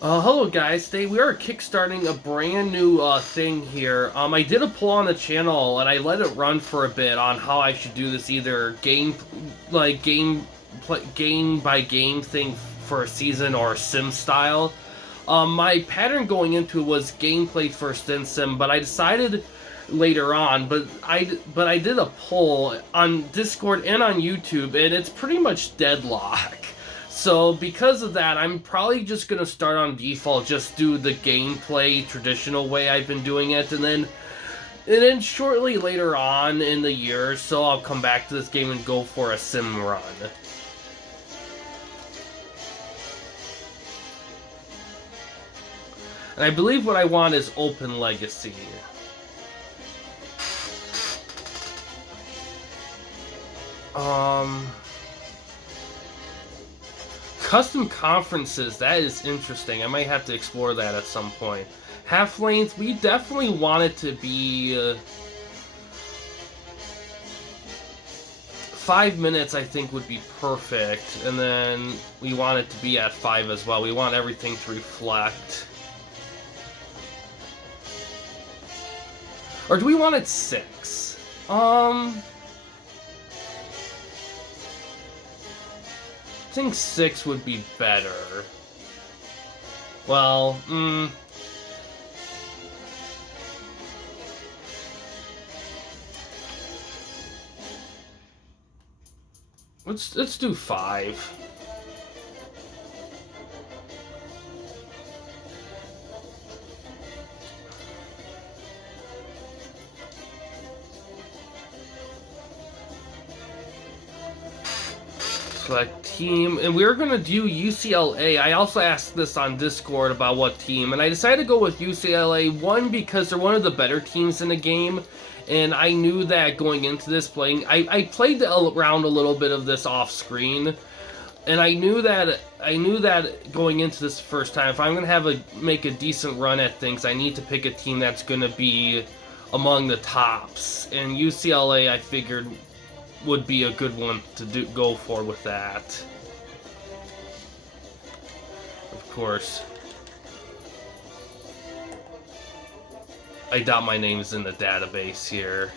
Hello guys, today we are kickstarting a brand new thing here. I did a poll on the channel and I let it run for a bit on how I should do this, either game by game thing for a season or sim style. My pattern going into it was gameplay first then sim, but I decided later on. But I did a poll on Discord and on YouTube, and it's pretty much deadlock. So because of that, I'm probably just gonna start on default, just do the gameplay traditional way I've been doing it, and then shortly later on in the year or so, I'll come back to this game and go for a sim run. And I believe what I want is open legacy. Custom conferences, that is interesting. I might have to explore that at some point. Half length, we definitely want it to be 5 minutes, I think would be perfect. And then we want it to be at 5 as well. We want everything to reflect. Or do we want it 6? I think 6 would be better. Well, let's do 5. Select team, and we're gonna do UCLA. I also asked this on Discord about what team, and I decided to go with UCLA. One, because they're one of the better teams in the game, and I knew that going into this playing, I played around a little bit of this off screen, and I knew that going into this first time, if I'm gonna make a decent run at things, I need to pick a team that's gonna be among the tops, and UCLA I figured would be a good one to go for with that. Of course, I doubt my name's in the database here.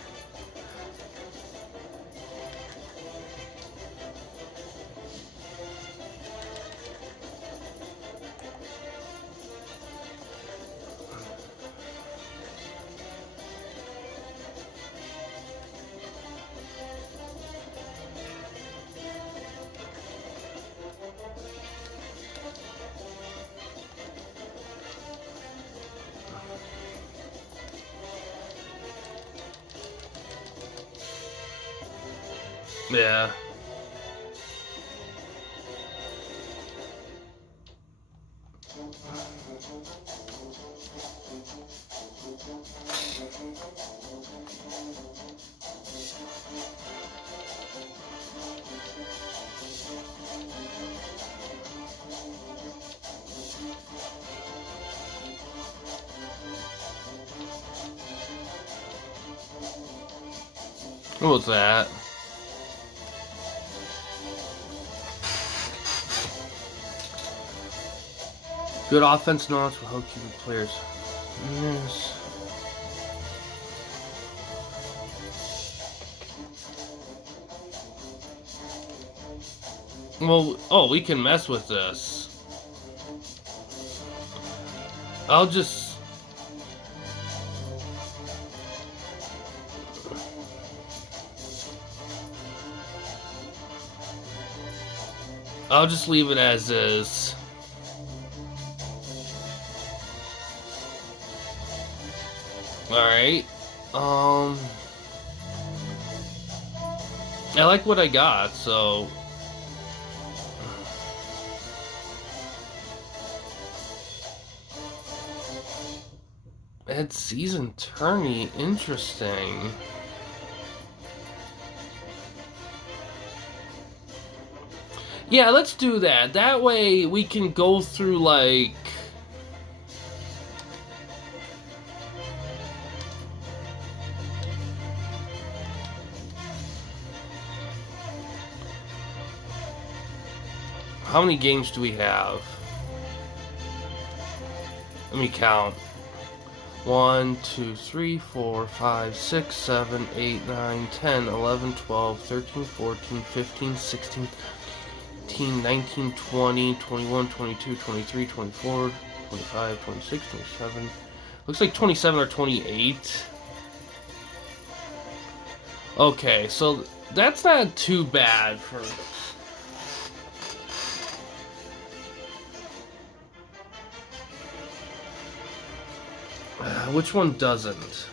Yeah. What was that? Good offense knowledge will help keep the players. Yes. Well, oh, we can mess with this. I'll just leave it as is. Alright. I like what I got, so add season tourney, interesting. Yeah, let's do that. That way we can go through like how many games do we have? Let me count. 1, 2, 3, 4, 5, 6, 7, 8, 9, 10, 11, 12, 13, 14, 15, 16, 18, 19, 20, 21, 22, 23, 24, 25, 26, 27. Looks like 27 or 28. Okay, so that's not too bad for... Which one doesn't?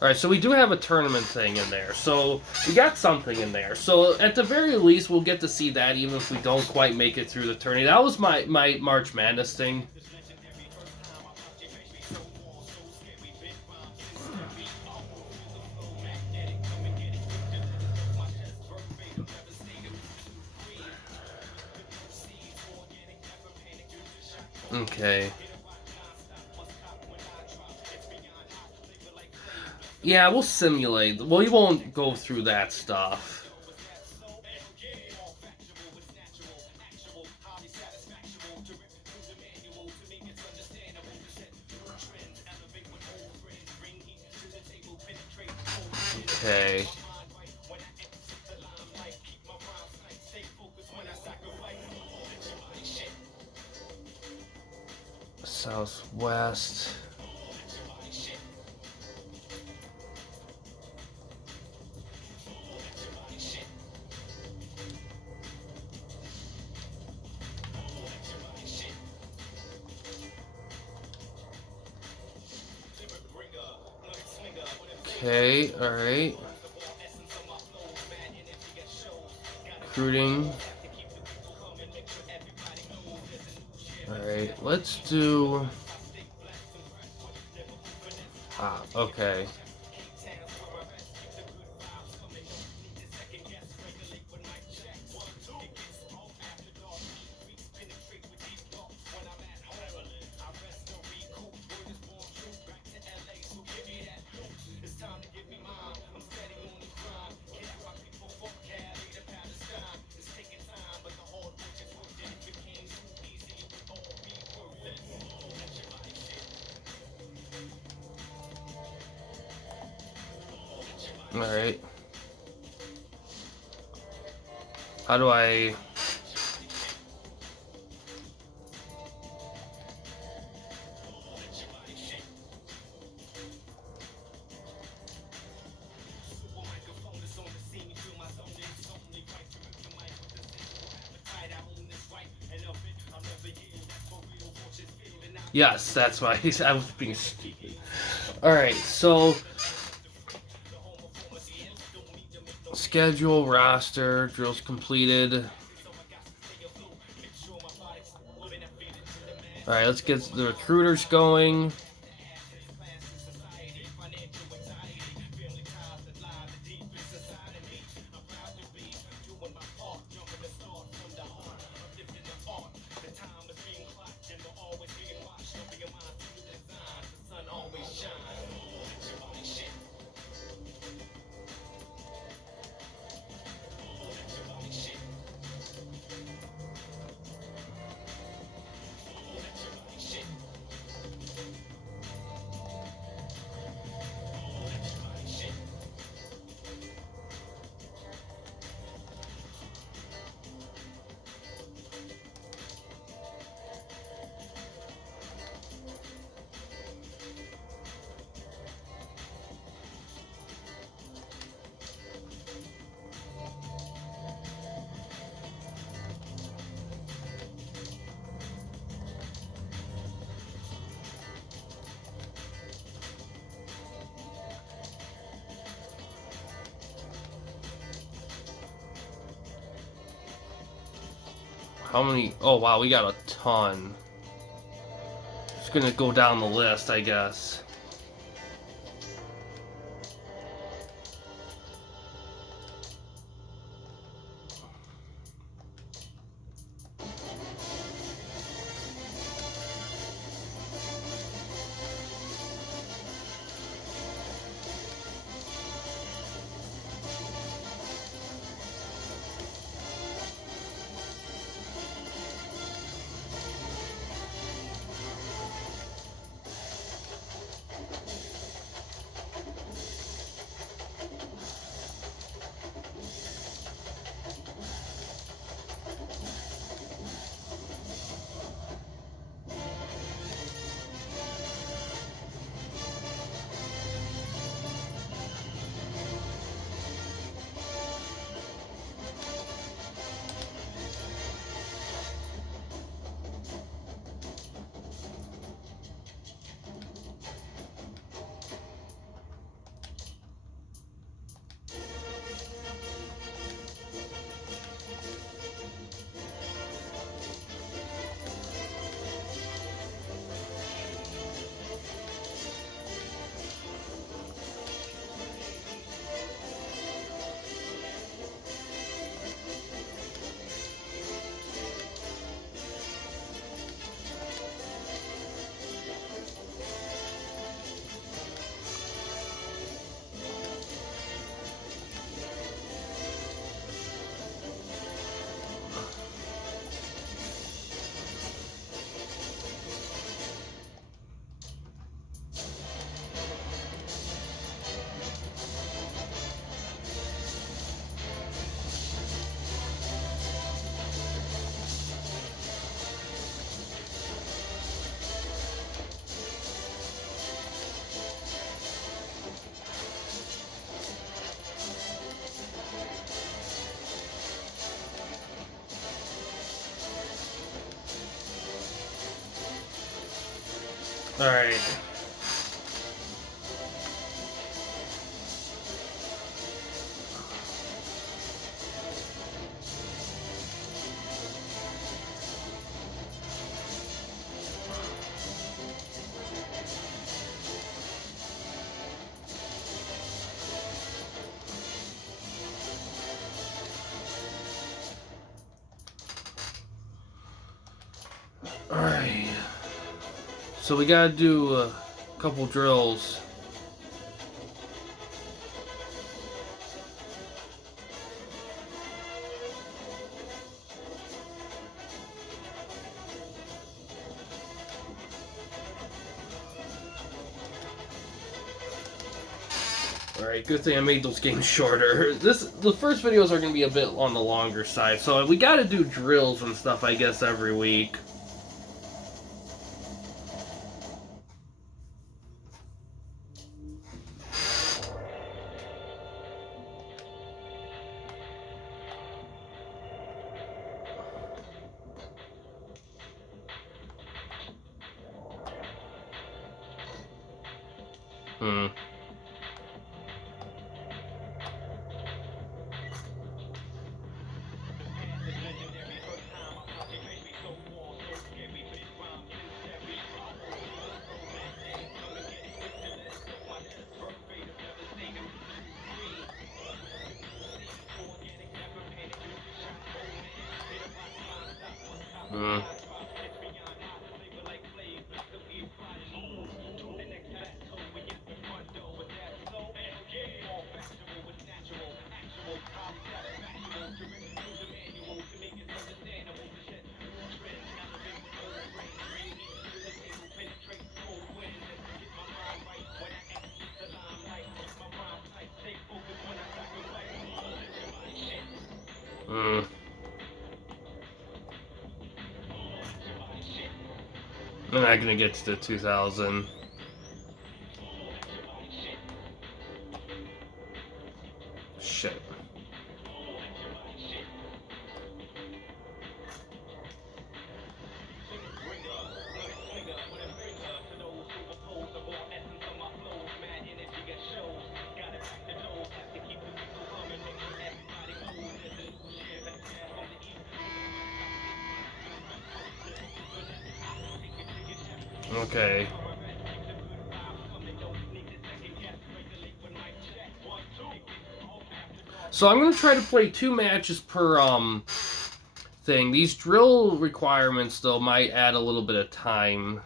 Alright, so we do have a tournament thing in there. So we got something in there. So at the very least, we'll get to see that even if we don't quite make it through the tourney. That was my March Madness thing. Okay. Yeah, we'll simulate. Well, we won't go through that stuff. Okay. Southwest. Okay, alright. Recruiting. Alright, let's do... Ah, okay. Alright. How do I... Yes, that's why I was being stupid. Alright, so... Schedule, roster, drills completed. Alright, let's get the recruiters going. How many? Oh wow, we got a ton. Just gonna go down the list, I guess. Alright. Alright. So we gotta do a couple drills. Alright, good thing I made those games shorter. The first videos are gonna be a bit on the longer side, so we gotta do drills and stuff, I guess, every week. I'm not gonna get to the 2000. Shit. Okay. So I'm gonna try to play 2 matches per thing. These drill requirements though might add a little bit of time.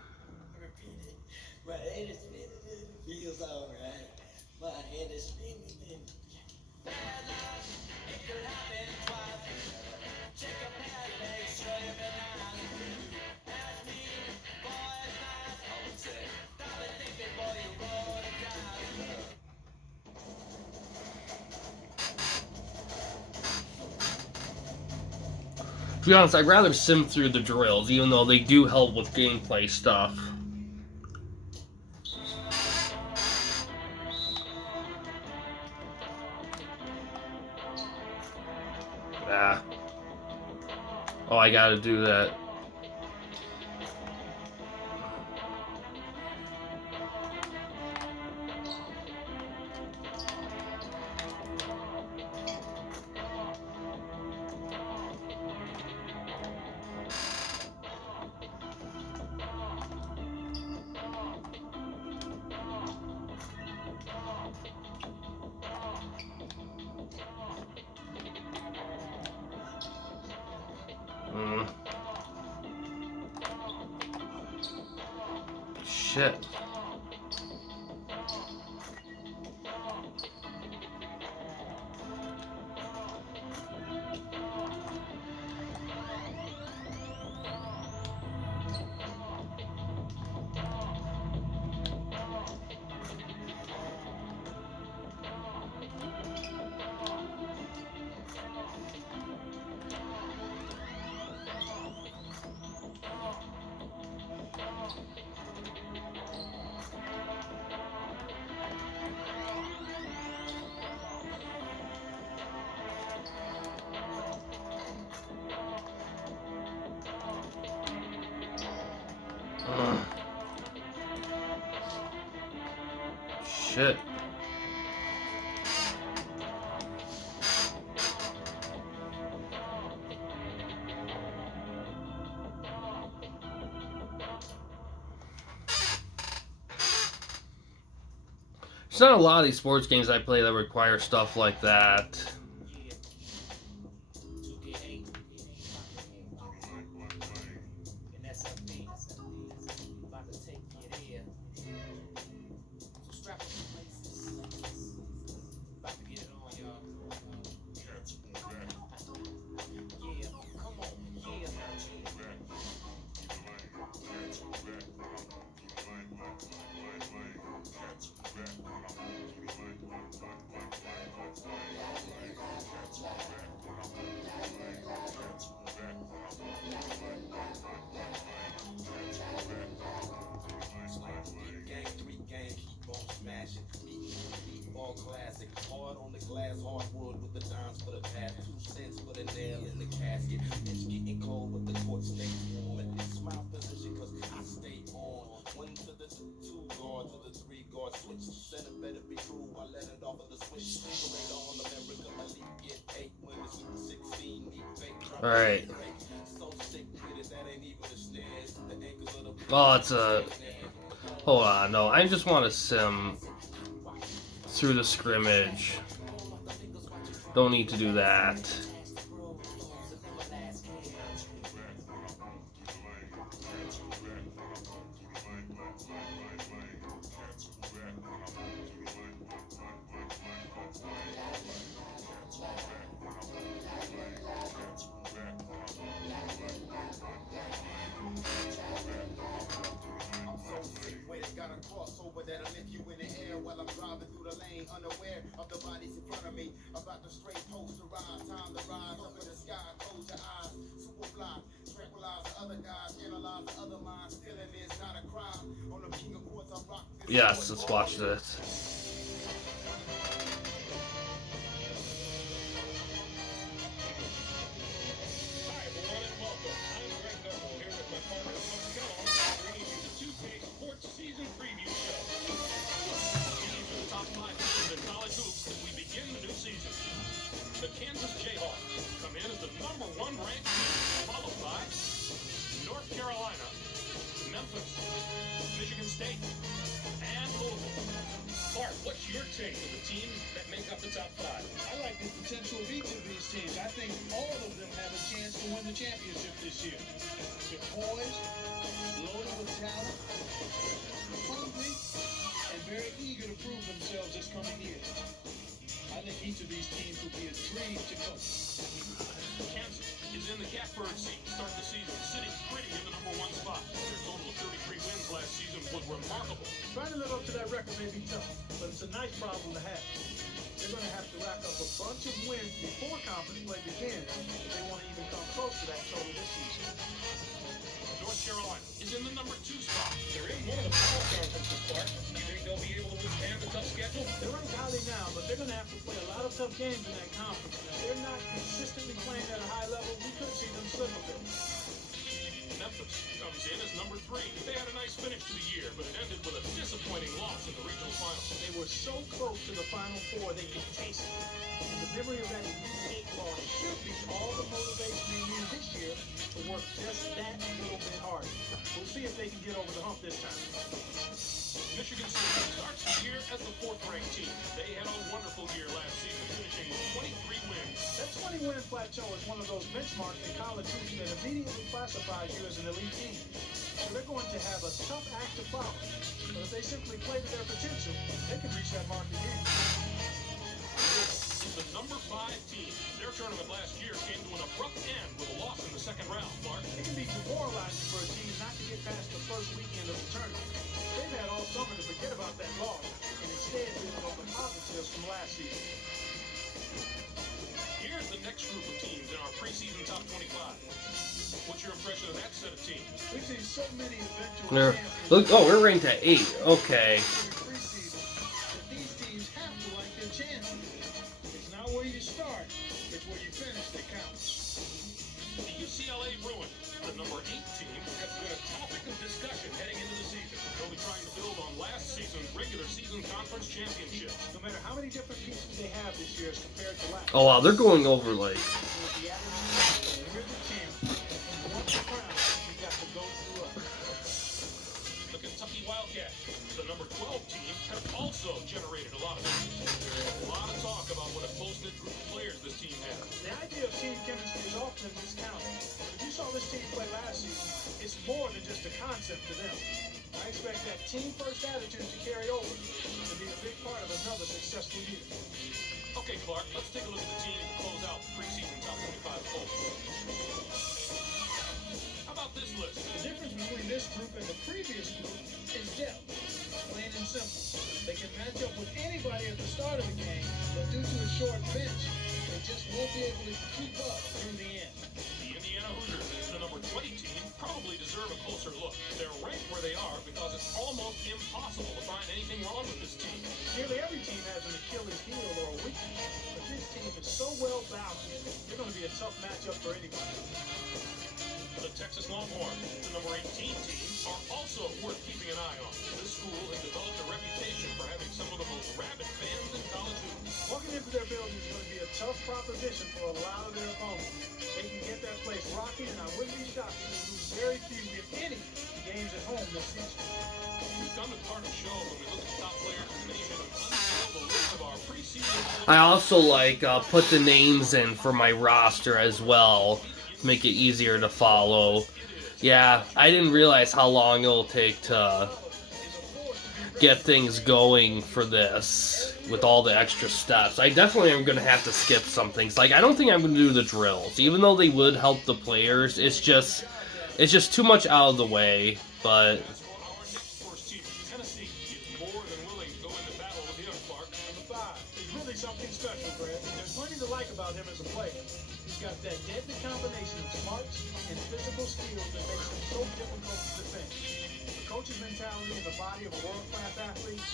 To be honest, I'd rather sim through the drills, even though they do help with gameplay stuff. Ah. Oh, I gotta do that. Shit. shit. There's not a lot of these sports games I play that require stuff like that. Alright. Oh, it's a... Hold on, no, I just want to sim through the scrimmage. Don't need to do that. Yes, let's watch this. The Kansas Jayhawks come in as the #1 ranked team, followed by North Carolina, Memphis, Michigan State, and Louisville. Bart, what's your take of the teams that make up the top 5? I like the potential of each of these teams. I think all of them have a chance to win the championship this year. They're poised, loaded with talent, hungry, and very eager to prove themselves this coming year. I think each of these teams will be a dream to coach. Kansas is in the catbird seat to start the season, sitting pretty in the #1 spot. Their total of 33 wins last season was remarkable. Trying to live up to that record may be tough, but it's a nice problem to have. They're going to have to rack up a bunch of wins before conference play begins if they want to even come close to that total this season. North Carolina is in the #2 spot. They're in one of the power conferences, Clark. You think they'll be able to withstand the tough schedule? They're ranked highly now, but they're going to have to play a lot of tough games in that conference. If they're not consistently playing at a high level, we could see them slip a bit. Memphis comes in as #3. They had a nice finish to the year, but it ended with a disappointing loss in the regional finals. They were so close to the Final Four, they could taste it. And the memory of that Elite 8 loss should be all the motivation they need this year to work just that little bit harder. We'll see if they can get over the hump this time. Michigan State starts the year as the 4th-ranked team. They had a wonderful year last season, finishing with 23 wins. That 20-win plateau is one of those benchmarks in college hoops that immediately classifies you as an elite team. So they're going to have a tough act to follow. But if they simply play to their potential, they can reach that mark again. The #5 team. Their tournament last year came to an abrupt end with a loss in the 2nd round, Clark. It can be demoralizing for a team not to get past the first weekend of the tournament. They've had all summer to forget about that loss and instead build on the positives from last season. Here's the next group of teams in our preseason top 25. What's your impression of that set of teams? We've seen so many eventual champions. Look, oh, we're ranked at 8. Okay. Preseason that these teams have to like their chances. It's not where you start, it's where you finish that counts. The UCLA Bruins, the number 8 team, have been a topic of discussion heading into the season. They'll be trying to build on last season's regular season conference championship. No matter how many different pieces they have this year as compared to last. Oh wow, they're going over like. The average, you're the champ. And once you're crowned, you got to go through The Kentucky Wildcats, the number 12 team, have also generated a lot of interest. There's a lot of talk about what a close-knit group of players this team has. The idea of team chemistry is often discounted. But if you saw this team play last season, it's more than just a concept to them. I expect that team-first attitude to carry over to be a big part of another successful year. Okay, Clark, let's take a look at the team to close out the preseason top 25 poll. How about this list? The difference between this group and the previous group is depth. Plain and simple. They can match up with anybody at the start of the game, but due to a short bench, they just won't be able to keep up through the end. The Indiana Hoosiers, the number 20 team, probably deserve a closer look. They're ranked where they are because it's almost impossible to find anything wrong with this team. Nearly every team has an Achilles heel or a weakness, but this team is so well balanced, they're going to be a tough matchup for anybody. The Texas Longhorns, the number 18 team, are also worth keeping an eye on. This school has developed a reputation for having some of the most rabid fans in college hoops. Walking into their building is going to be a tough proposition for a lot of their opponents. They can get that place rocking, and I wouldn't be shocked if they lose very few, if any, games at home this season. We've come to part of the show when we look at the top players in the nation and unveil the list of our preseason. I also like put the names in for my roster as well, make it easier to follow. Yeah, I didn't realize how long it'll take to get things going for this with all the extra steps. I definitely am going to have to skip some things. Like, I don't think I'm going to do the drills, even though they would help the players. It's just too much out of the way, but... Our next first team, Tennessee, is more than willing to go into battle with him, Clark. Number 5 is really something special, Brad. There's plenty to like about him as a player. He's got that deadly combination of smarts and physical skills that makes him so difficult to defend. The coach's mentality in the body of a world-class athlete.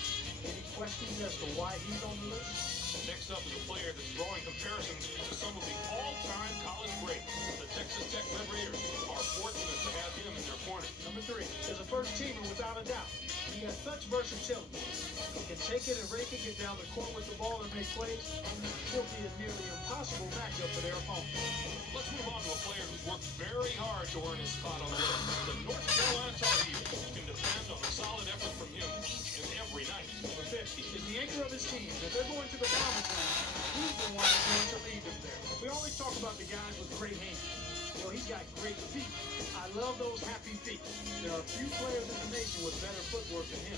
Any questions as to why he's on the list? Next up is a player that's drawing comparisons to some of the all-time college greats. The Texas Tech Red Raiders are fortunate to have him in their corner. Number 3 is a first-teamer without a doubt. He has such versatility. He can take it and rake it, get down the court with the ball and make plays. He'll be a nearly impossible matchup for their opponent. Let's move on to a player who's worked very hard to earn his spot on the list. The North Carolina Tar Heels can depend on a solid effort from him each and every night. Number 50 is the anchor of his team. If they're going to the promised land, he's the one that's going to lead them there. We always talk about the guys with great hands. Well, he's got great feet. I love those happy feet. There are few players in the nation with better footwork than him.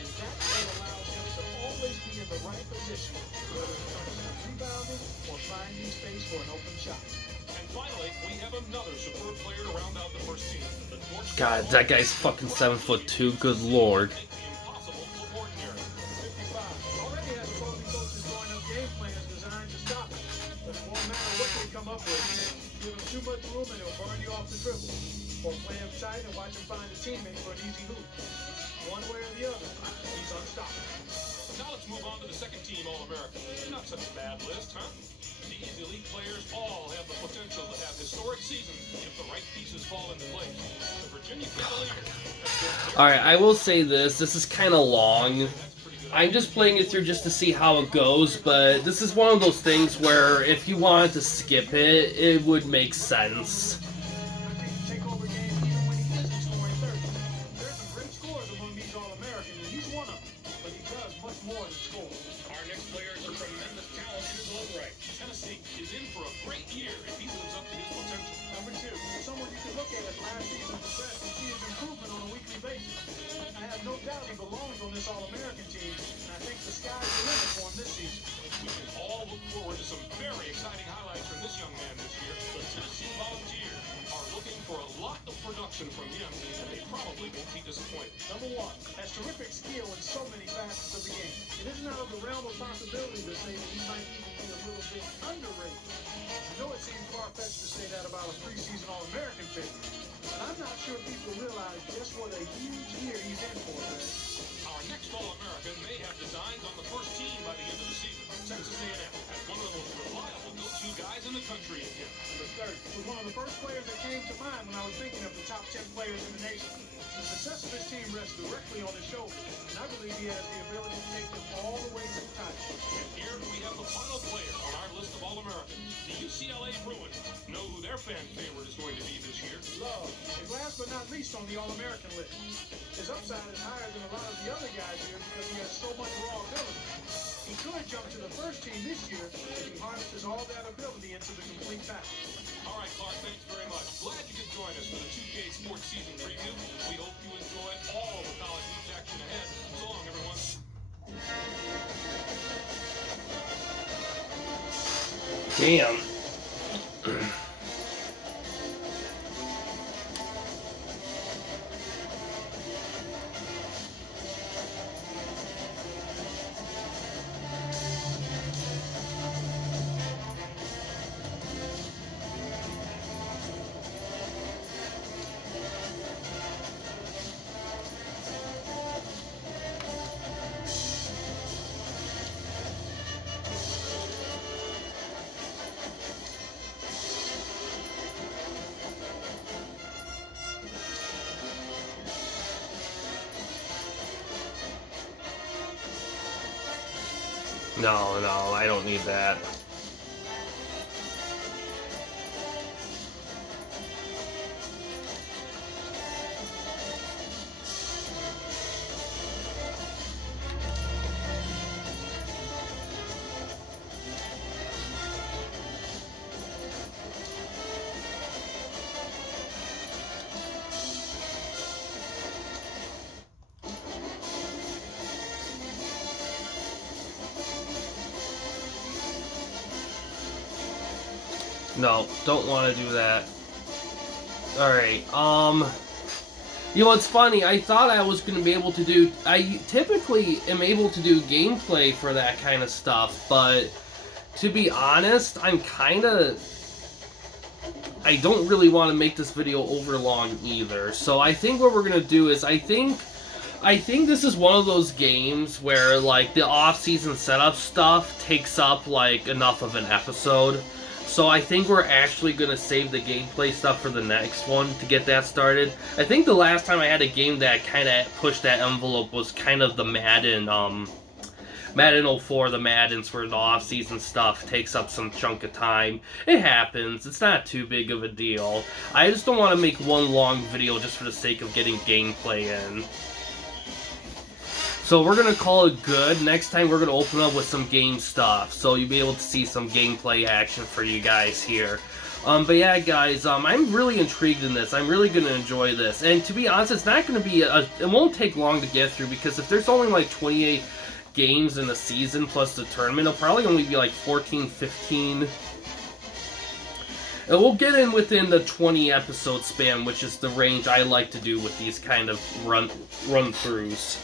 And that's what allows him to always be in the right position, whether it's rebounding or finding space for an open shot. And finally, we have another superb player to round out the first team. The North God, that guy's fucking 7'2". Good lord. make the impossible look ordinary. 55 already has opposing coaches drawing up game plans designed to stop him. But it won't matter what they come up with. Give him too much room and he'll burn you off the dribble. Or play him tight and watch him find a teammate for an easy hoop. One way or the other, he's unstoppable. Now let's move on to the second team All-American. Not such a bad list, huh? These elite players all have the potential to have historic seasons if the right pieces fall into place. The Virginia Cavaliers. Alright, I will say this. This is kind of long. I'm just playing it through just to see how it goes, but this is one of those things where if you wanted to skip it, it would make sense. Take over games even when he isn't scoring 30. There's some great scorers among these All-Americans, and he's one of them. But he does much more than score. Our next player is a tremendous talent in his own right. Tennessee is in for a great year if he lives up to his potential. Number 2, someone you can look at as last season progressed and see his improvement on a weekly basis. I have no doubt he belongs on this All-American team, and I think the sky's the limit for him this season. We can all look forward to some very exciting highlights from this young man this year. The Tennessee Volunteers are looking for a lot of production from him, and they probably won't be disappointed. Number 1, has terrific skill in so many facets of the game. It isn't out of the realm of possibility to say that he might even be a little bit underrated. I know it seems far-fetched to say that about a preseason All-American pick, but I'm not sure people realize just what a huge year he's in for, Greg. Our next All-American may have designs on the first team by the end of the season. Texas A&M has one of the most reliable go-to guys in the country in him. Number 30 was one of the first players that came to mind when I was thinking of the top 10 players in the nation. The success of his team rests directly on his shoulders, and I believe he has the ability to take them all the way to the title. And here we have the final player on our list of All-Americans. The UCLA Bruins know who their fan favorite is going to be this year. Love is last but not least on the All-American list. His upside is higher than a lot of the other guys here because he has so much raw ability. He could jump to the first team this year if he harnesses all that ability into the complete package. All right, Clark, thanks very much. Glad you could join us for the 2K Sports Season Preview. We hope you enjoy all the college hoops action ahead. So long, everyone. Damn. No, I don't need that. No, don't want to do that. Alright, you know, it's funny, I thought I was going to be able to do... I typically am able to do gameplay for that kind of stuff, but to be honest, I'm kind of... I don't really want to make this video over long either, so I think what we're going to do is, I think this is one of those games where, like, the off-season setup stuff takes up, like, enough of an episode. So I think we're actually going to save the gameplay stuff for the next one to get that started. I think the last time I had a game that kind of pushed that envelope was kind of the Madden 04, the Maddens, where the off-season stuff takes up some chunk of time. It happens. It's not too big of a deal. I just don't want to make one long video just for the sake of getting gameplay in. So we're going to call it good. Next time we're going to open up with some game stuff. So you'll be able to see some gameplay action for you guys here. But yeah, guys, I'm really intrigued in this. I'm really going to enjoy this. And to be honest, it's not going to be... it won't take long to get through, because if there's only like 28 games in a season plus the tournament, it'll probably only be like 14, 15... And we'll get in within the 20 episode span, which is the range I like to do with these kind of run-throughs.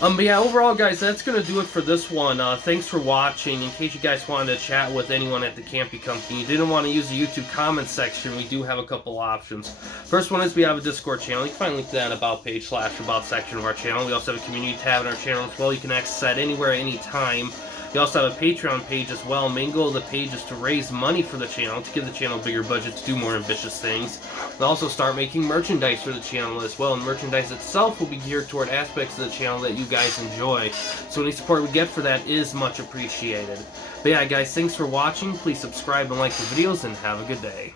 But yeah, overall, guys, that's going to do it for this one. Thanks for watching. In case you guys wanted to chat with anyone at the Campy Company, you didn't want to use the YouTube comments section, we do have a couple options. First one is we have a Discord channel. You can find a link to that About page / About section of our channel. We also have a community tab in our channel as well. You can access that anywhere, anytime. We also have a Patreon page as well. Main goal of the page is to raise money for the channel, to give the channel a bigger budget to do more ambitious things. We'll also start making merchandise for the channel as well, and merchandise itself will be geared toward aspects of the channel that you guys enjoy. So any support we get for that is much appreciated. But yeah, guys, thanks for watching. Please subscribe and like the videos, and have a good day.